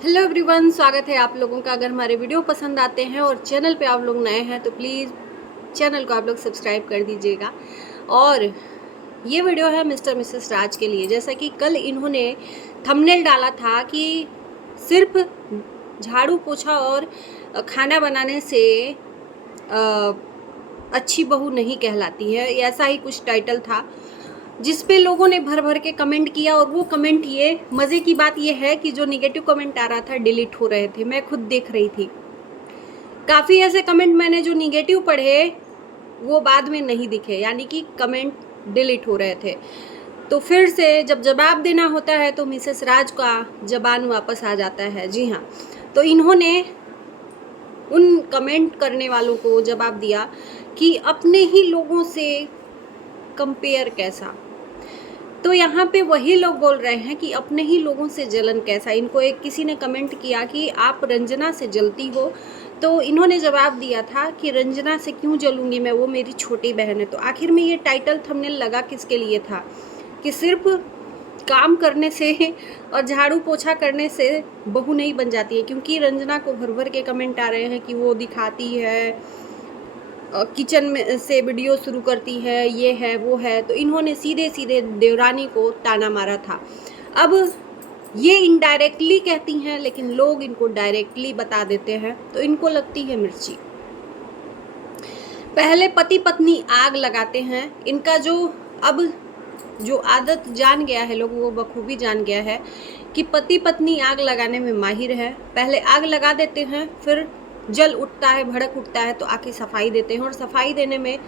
Hello everyone, स्वागत है आप लोगों का। अगर हमारे वीडियो पसंद आते हैं और चैनल पे आप लोग नए हैं तो प्लीज़ चैनल को आप लोग सब्सक्राइब कर दीजिएगा। और ये वीडियो है मिस्टर मिसेस राज के लिए। जैसा कि कल इन्होंने थंबनेल डाला था कि सिर्फ झाड़ू पोछा और खाना बनाने से अच्छी बहू नहीं कहलाती है, ऐसा ही कुछ टाइटल था, जिस पे लोगों ने भर भर के कमेंट किया। और वो कमेंट, ये मज़े की बात ये है कि जो निगेटिव कमेंट आ रहा था डिलीट हो रहे थे। मैं खुद देख रही थी, काफ़ी ऐसे कमेंट मैंने जो निगेटिव पढ़े वो बाद में नहीं दिखे, यानी कि कमेंट डिलीट हो रहे थे। तो फिर से जब जवाब देना होता है तो मिसेस राज का जबान वापस आ जाता है। जी हाँ, तो इन्होंने उन कमेंट करने वालों को जवाब दिया कि अपने ही लोगों से कंपेयर कैसा। तो यहाँ पे वही लोग बोल रहे हैं कि अपने ही लोगों से जलन कैसा। इनको एक किसी ने कमेंट किया कि आप रंजना से जलती हो, तो इन्होंने जवाब दिया था कि रंजना से क्यों जलूंगी मैं, वो मेरी छोटी बहन है। तो आखिर में ये टाइटल थंबनेल लगा किसके लिए था कि सिर्फ काम करने से और झाड़ू पोछा करने से बहू नहीं बन जाती है। क्योंकि रंजना को भर भर के कमेंट आ रहे हैं कि वो दिखाती है, किचन में से वीडियो शुरू करती है, ये है वो है। तो इन्होंने सीधे सीधे देवरानी को ताना मारा था। अब ये इनडायरेक्टली कहती हैं, लेकिन लोग इनको डायरेक्टली बता देते हैं, तो इनको लगती है मिर्ची। पहले पति पत्नी आग लगाते हैं। इनका जो आदत जान गया है, लोग वो बखूबी जान गया है कि पति पत्नी आग लगाने में माहिर है। पहले आग लगा देते हैं, फिर जल उठता है, भड़क उठता है तो आके सफाई देते हैं। और सफाई देने में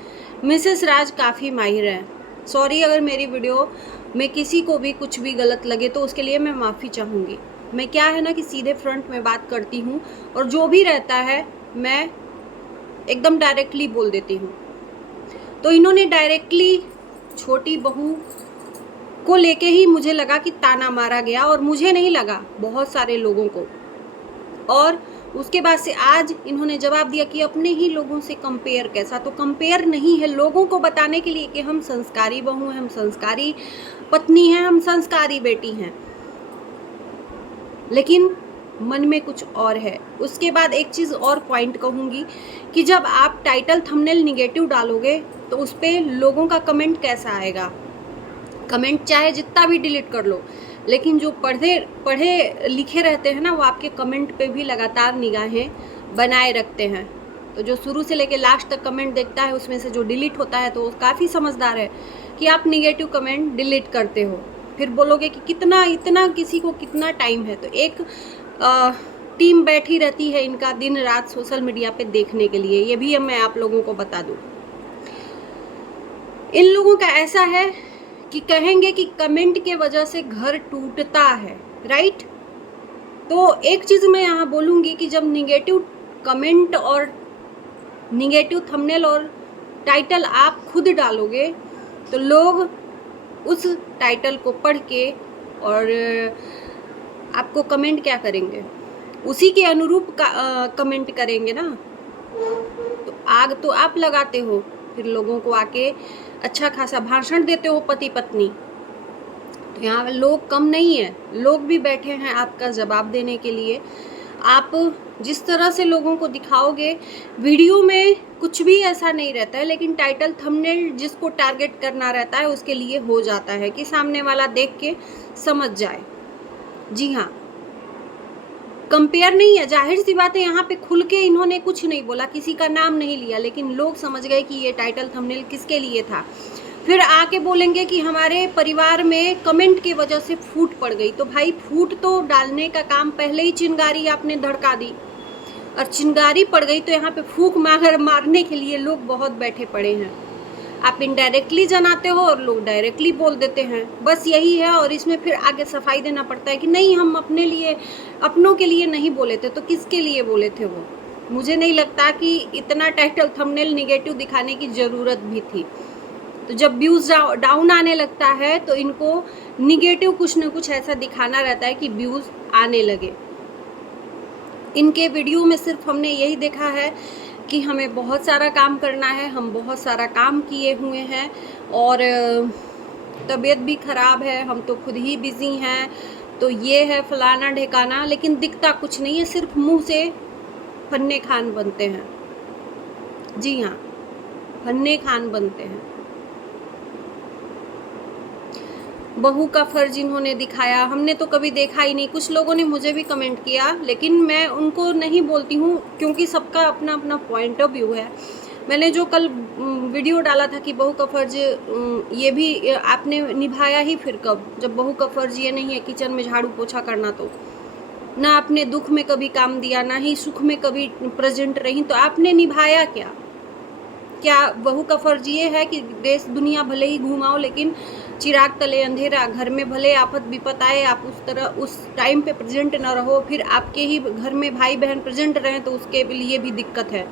मिसेस राज काफ़ी माहिर हैं। सॉरी अगर मेरी वीडियो में किसी को भी कुछ भी गलत लगे तो उसके लिए मैं माफ़ी चाहूँगी। मैं क्या है ना कि सीधे फ्रंट में बात करती हूँ और जो भी रहता है मैं एकदम डायरेक्टली बोल देती हूँ। तो इन्होंने डायरेक्टली छोटी बहू को लेके ही मुझे लगा कि ताना मारा गया, और मुझे नहीं लगा, बहुत सारे लोगों को। और उसके बाद से आज इन्होंने जवाब दिया कि अपने ही लोगों से कंपेयर कैसा। तो कंपेयर नहीं है, लोगों को बताने के लिए कि हम संस्कारी बहू हैं, हम संस्कारी पत्नी हैं, हम संस्कारी बेटी हैं, लेकिन मन में कुछ और है। उसके बाद एक चीज़ और पॉइंट कहूँगी कि जब आप टाइटल थंबनेल निगेटिव डालोगे तो उस पर लोगों का कमेंट कैसा आएगा। कमेंट चाहे जितना भी डिलीट कर लो, लेकिन जो पढ़े लिखे रहते हैं ना, वो आपके कमेंट पे भी लगातार निगाहें बनाए रखते हैं। तो जो शुरू से लेके लास्ट तक कमेंट देखता है, उसमें से जो डिलीट होता है तो वो काफ़ी समझदार है कि आप निगेटिव कमेंट डिलीट करते हो। फिर बोलोगे कि कितना इतना किसी को कितना टाइम है। तो एक टीम बैठी रहती है इनका दिन रात सोशल मीडिया पे देखने के लिए। ये भी मैं आप लोगों को बता दूँ, इन लोगों का ऐसा है कि कहेंगे कि कमेंट के वजह से घर टूटता है, राइट। तो एक चीज़ मैं यहाँ बोलूँगी कि जब निगेटिव कमेंट और निगेटिव थंबनेल और टाइटल आप खुद डालोगे तो लोग उस टाइटल को पढ़ के और आपको कमेंट क्या करेंगे, उसी के अनुरूप कमेंट करेंगे ना। तो आग तो आप लगाते हो, फिर लोगों को आके अच्छा खासा भाषण देते हो पति पत्नी। तो यहाँ लोग कम नहीं है, लोग भी बैठे हैं आपका जवाब देने के लिए। आप जिस तरह से लोगों को दिखाओगे, वीडियो में कुछ भी ऐसा नहीं रहता है, लेकिन टाइटल थंबनेल जिसको टारगेट करना रहता है उसके लिए हो जाता है कि सामने वाला देख के समझ जाए। जी हाँ, कंपेयर नहीं है, जाहिर सी बात है। यहाँ पे खुल के इन्होंने कुछ नहीं बोला, किसी का नाम नहीं लिया, लेकिन लोग समझ गए कि ये टाइटल थंबनेल किसके लिए था। फिर आके बोलेंगे कि हमारे परिवार में कमेंट की वजह से फूट पड़ गई। तो भाई, फूट तो डालने का काम पहले ही चिंगारी आपने धड़का दी, और चिंगारी पड़ गई तो यहाँ पे फूक मारने के लिए लोग बहुत बैठे पड़े हैं। आप इनडायरेक्टली जनाते हो और लोग डायरेक्टली बोल देते हैं, बस यही है। और इसमें फिर आगे सफाई देना पड़ता है कि नहीं, हम अपने लिए, अपनों के लिए नहीं बोले थे। तो किसके लिए बोले थे वो? मुझे नहीं लगता कि इतना टाइटल थंबनेल निगेटिव दिखाने की ज़रूरत भी थी। तो जब व्यूज़ डाउन आने लगता है तो इनको निगेटिव कुछ ना कुछ ऐसा दिखाना रहता है कि व्यूज़ आने लगे। इनके वीडियो में सिर्फ हमने यही देखा है कि हमें बहुत सारा काम करना है, हम बहुत सारा काम किए हुए हैं और तबीयत भी ख़राब है, हम तो खुद ही बिज़ी हैं, तो ये है फलाना ढिकाना, लेकिन दिखता कुछ नहीं है, सिर्फ मुंह से फन्ने खान बनते हैं। जी हाँ, फन्ने खान बनते हैं। बहू का फर्ज इन्होंने दिखाया, हमने तो कभी देखा ही नहीं। कुछ लोगों ने मुझे भी कमेंट किया, लेकिन मैं उनको नहीं बोलती हूँ, क्योंकि सबका अपना अपना पॉइंट ऑफ व्यू है। मैंने जो कल वीडियो डाला था कि बहू का फर्ज, ये भी आपने निभाया ही फिर कब, जब बहू का फर्ज ये नहीं है किचन में झाड़ू पोछा करना, तो ना आपने दुख में कभी काम दिया, ना ही सुख में कभी प्रेजेंट रही, तो आपने निभाया क्या? क्या बहू का फर्ज ये है कि देश दुनिया भले ही घुमाओ, लेकिन चिराग तले अंधेरा, घर में भले आफत विपत आए, आप उस टाइम पे प्रेजेंट न रहो, फिर आपके ही घर में भाई बहन प्रेजेंट रहें, तो उसके लिए भी दिक्कत है।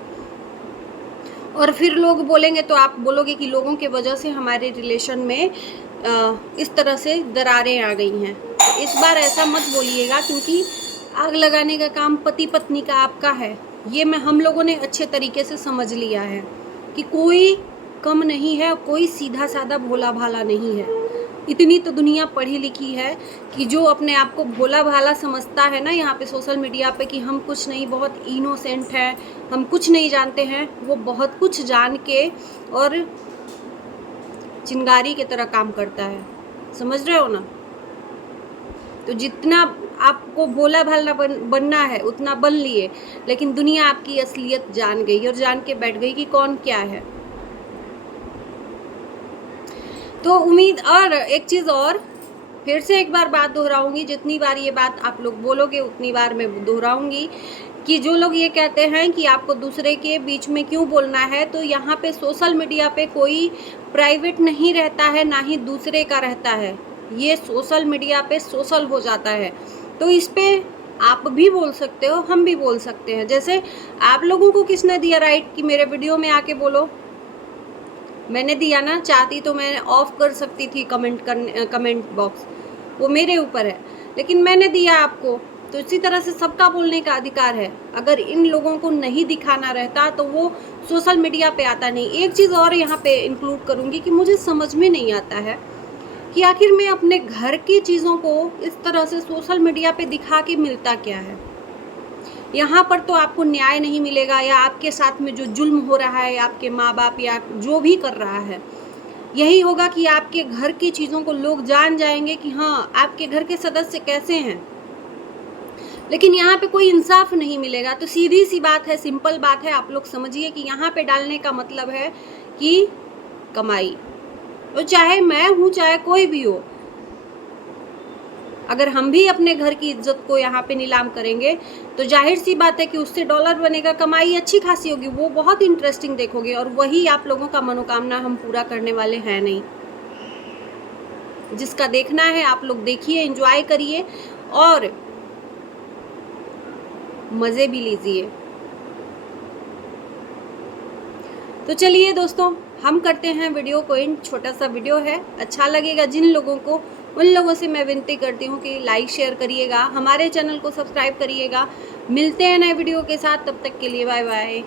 और फिर लोग बोलेंगे तो आप बोलोगे कि लोगों के वजह से हमारे रिलेशन में इस तरह से दरारें आ गई हैं। इस बार ऐसा मत बोलिएगा, क्योंकि आग लगाने का काम पति पत्नी का आपका है। ये हम लोगों ने अच्छे तरीके से समझ लिया है कि कोई कम नहीं है, कोई सीधा साधा भोला भाला नहीं है। इतनी तो दुनिया पढ़ी लिखी है कि जो अपने आप को भोला भाला समझता है ना यहाँ पे सोशल मीडिया पे, कि हम कुछ नहीं, बहुत इनोसेंट हैं, हम कुछ नहीं जानते हैं, वो बहुत कुछ जान के और चिंगारी की तरह काम करता है। समझ रहे हो ना? तो जितना आपको भोला भाला बनना है उतना बन लिए, लेकिन दुनिया आपकी असलियत जान गई और जान के बैठ गई कि कौन क्या है। तो उम्मीद, और एक चीज़ और फिर से एक बार बात दोहराऊंगी, जितनी बार ये बात आप लोग बोलोगे उतनी बार मैं दोहराऊंगी, कि जो लोग ये कहते हैं कि आपको दूसरे के बीच में क्यों बोलना है, तो यहाँ पे सोशल मीडिया पे कोई प्राइवेट नहीं रहता है, ना ही दूसरे का रहता है। ये सोशल मीडिया पे सोशल हो जाता है, तो इस पे आप भी बोल सकते हो, हम भी बोल सकते हैं। जैसे आप लोगों को किसने दिया राइट कि मेरे वीडियो में आके बोलो? मैंने दिया ना, चाहती तो मैं ऑफ कर सकती थी कमेंट बॉक्स, वो मेरे ऊपर है, लेकिन मैंने दिया आपको। तो इसी तरह से सबका बोलने का अधिकार है। अगर इन लोगों को नहीं दिखाना रहता तो वो सोशल मीडिया पे आता नहीं। एक चीज़ और यहाँ पे इंक्लूड करूँगी कि मुझे समझ में नहीं आता है कि आखिर मैं अपने घर की चीज़ों को इस तरह से सोशल मीडिया पे दिखा के मिलता क्या है? यहाँ पर तो आपको न्याय नहीं मिलेगा, या आपके साथ में जो जुल्म हो रहा है आपके माँ बाप या जो भी कर रहा है, यही होगा कि आपके घर की चीज़ों को लोग जान जाएंगे कि हाँ आपके घर के सदस्य कैसे हैं, लेकिन यहाँ पे कोई इंसाफ नहीं मिलेगा। तो सीधी सी बात है, सिंपल बात है, आप लोग समझिए कि यहाँ पे डालने का मतलब है कि कमाई, तो चाहे मैं हूँ चाहे कोई भी हो, अगर हम भी अपने घर की इज्जत को यहाँ पे नीलाम करेंगे तो जाहिर सी बात है कि उससे डॉलर बनेगा, कमाई अच्छी खासी होगी, वो बहुत इंटरेस्टिंग देखोगे, और वही आप लोगों का मनोकामना हम पूरा करने वाले हैं नहीं। जिसका देखना है आप लोग देखिए, एंजॉय करिए और मज़े भी लीजिए। तो चलिए दोस्तों, हम करते हैं वीडियो को एंड। छोटा सा वीडियो है, अच्छा लगेगा जिन लोगों को, उन लोगों से मैं विनती करती हूँ कि लाइक शेयर करिएगा, हमारे चैनल को सब्सक्राइब करिएगा। मिलते हैं नए वीडियो के साथ, तब तक के लिए बाय बाय।